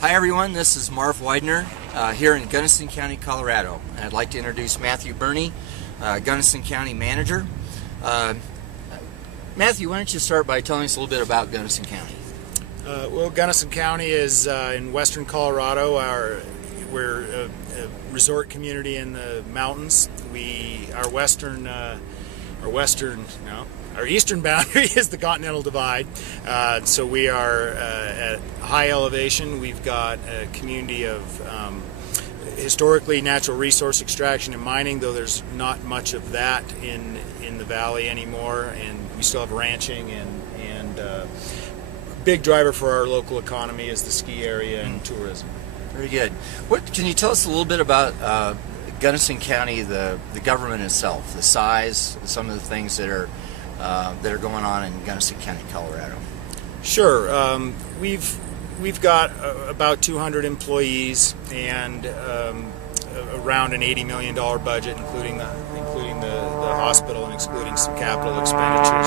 Hi everyone, this is Marv Widener here in Gunnison County, Colorado. And I'd like to introduce Matthew Birnie, Gunnison County Manager. Matthew, why don't you start by telling us a little bit about Gunnison County? Well, Gunnison County is in western Colorado. We're a resort community in the mountains. Our eastern boundary is the Continental Divide, so we are at high elevation. We've got a community of historically natural resource extraction and mining, though there's not much of that in the valley anymore, and we still have ranching and big driver for our local economy is the ski area and tourism. Very good. What can you tell us a little bit about Gunnison County, the government itself, the size, some of the things that are going on in Gunnison County, Colorado? Sure. We've got about 200 employees and around an $80 million budget, including the hospital and excluding some capital expenditures.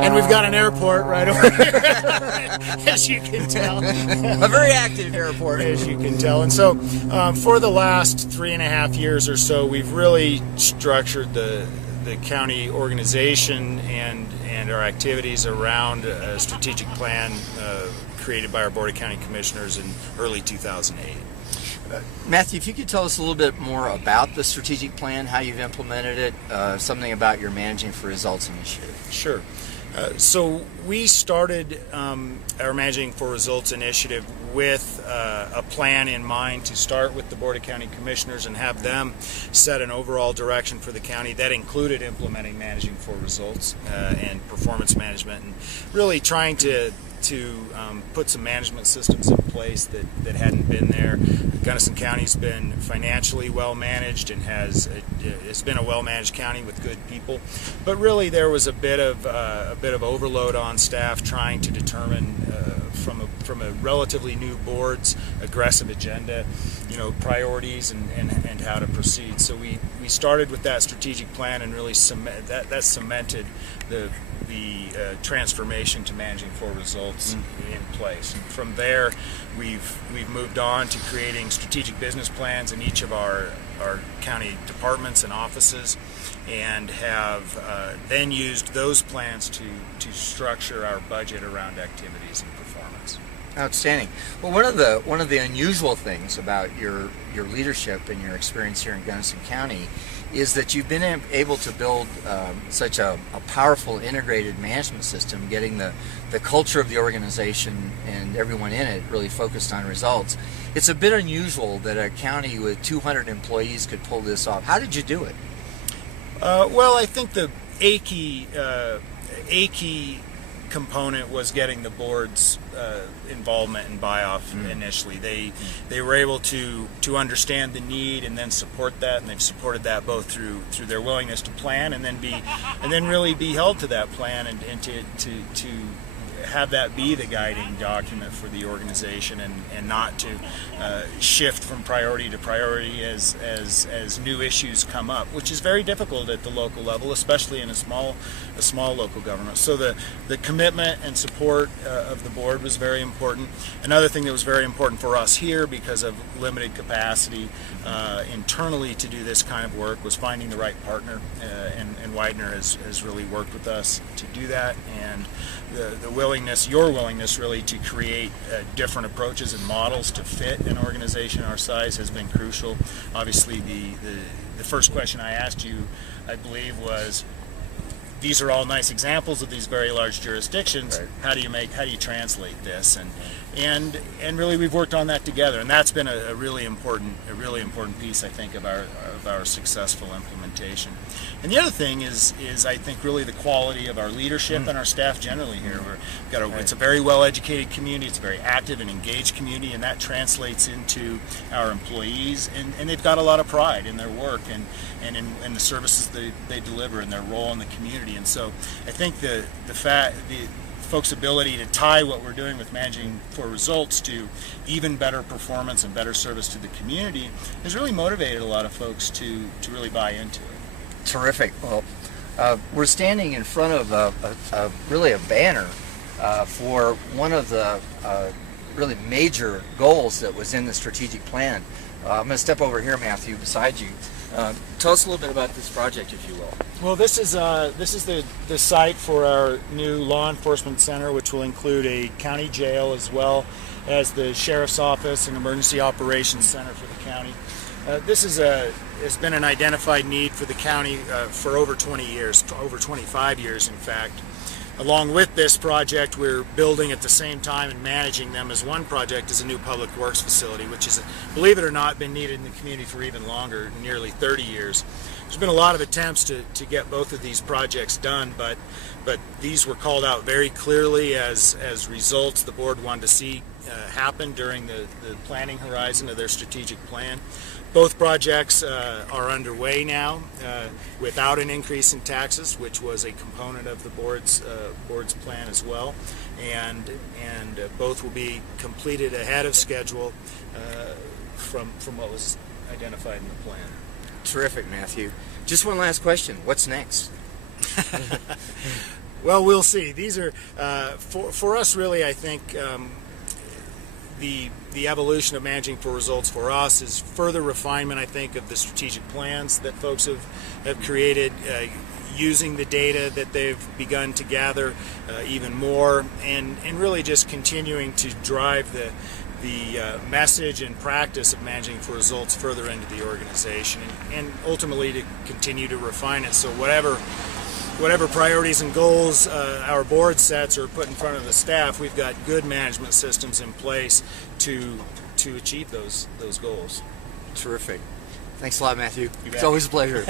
And we've got an airport right over here, as you can tell. A very active airport. As you can tell. And so for the last 3.5 years or so, we've really structured the county organization and our activities around a strategic plan created by our Board of County Commissioners in early 2008. Matthew, if you could tell us a little bit more about the strategic plan, how you've implemented it, something about your Managing for Results initiative. Sure. So we started our Managing for Results initiative with a plan in mind to start with the Board of County Commissioners and have them set an overall direction for the county that included implementing Managing for Results and performance management, and really trying to put some management systems in place that hadn't been there. Gunnison County's been financially well managed and it's been a well managed county with good people, but really there was a bit of overload on staff trying to determine from a relatively new board's aggressive agenda, priorities and how to proceed. So we started with that strategic plan and really that cemented the transformation to Managing for Results in place. And from there, we've moved on to creating strategic business plans in each of our county departments and offices, and have then used those plans to structure our budget around activities and performance. Outstanding. Well, one of the unusual things about your leadership and your experience here in Gunnison County is that you've been able to build such a powerful integrated management system, getting the culture of the organization and everyone in it really focused on results. It's a bit unusual that a county with 200 employees could pull this off. How did you do it? Well, I think the key component was getting the board's involvement and buy-off initially. They were able to understand the need and then support that, and they've supported that both through their willingness to plan and then really be held to that plan and to have that be the guiding document for the organization, and not to shift from priority to priority as new issues come up, which is very difficult at the local level, especially in a small local government. So the commitment and support of the board was very important. Another thing that was very important for us here, because of limited capacity internally to do this kind of work, was finding the right partner, and Widener has really worked with us to do that, and your willingness really to create different approaches and models to fit an organization our size has been crucial. Obviously, the first question I asked you, I believe, was, these are all nice examples of these very large jurisdictions. Right. How do you translate this? And really, we've worked on that together, and that's been a really important piece, I think, of our successful implementation. And the other thing is I think really the quality of our leadership and our staff generally here. It's a very well educated community. It's a very active and engaged community, and that translates into our employees, and they've got a lot of pride in their work and in the services they deliver and their role in the community. And so I think the folks' ability to tie what we're doing with Managing for Results to even better performance and better service to the community has really motivated a lot of folks to really buy into it. Terrific. Well, we're standing in front of really a banner for one of the really major goals that was in the strategic plan. I'm going to step over here, Matthew, beside you. Tell us a little bit about this project, if you will. Well, this is the site for our new law enforcement center, which will include a county jail as well as the sheriff's office and emergency operations center for the county. This has been an identified need for the county for over 20 years, over 25 years in fact. Along with this project, we're building at the same time and managing them as one project is a new public works facility, which is, believe it or not, been needed in the community for even longer, nearly 30 years. There's been a lot of attempts to get both of these projects done, but these were called out very clearly as results the board wanted to see happen during the planning horizon of their strategic plan. Both projects are underway now without an increase in taxes, which was a component of the board's plan as well, and both will be completed ahead of schedule from what was identified in the plan. Terrific, Matthew. Just one last question. What's next? Well, we'll see. These are for us really. I think the evolution of managing for results for us is further refinement, I think, of the strategic plans that folks have created, using the data that they've begun to gather even more, and really just continuing to drive the message and practice of managing for results further into the organization, and ultimately to continue to refine it. So whatever priorities and goals our board sets or put in front of the staff, we've got good management systems in place to achieve those goals. Terrific. Thanks a lot, Matthew. You bet. It's always a pleasure.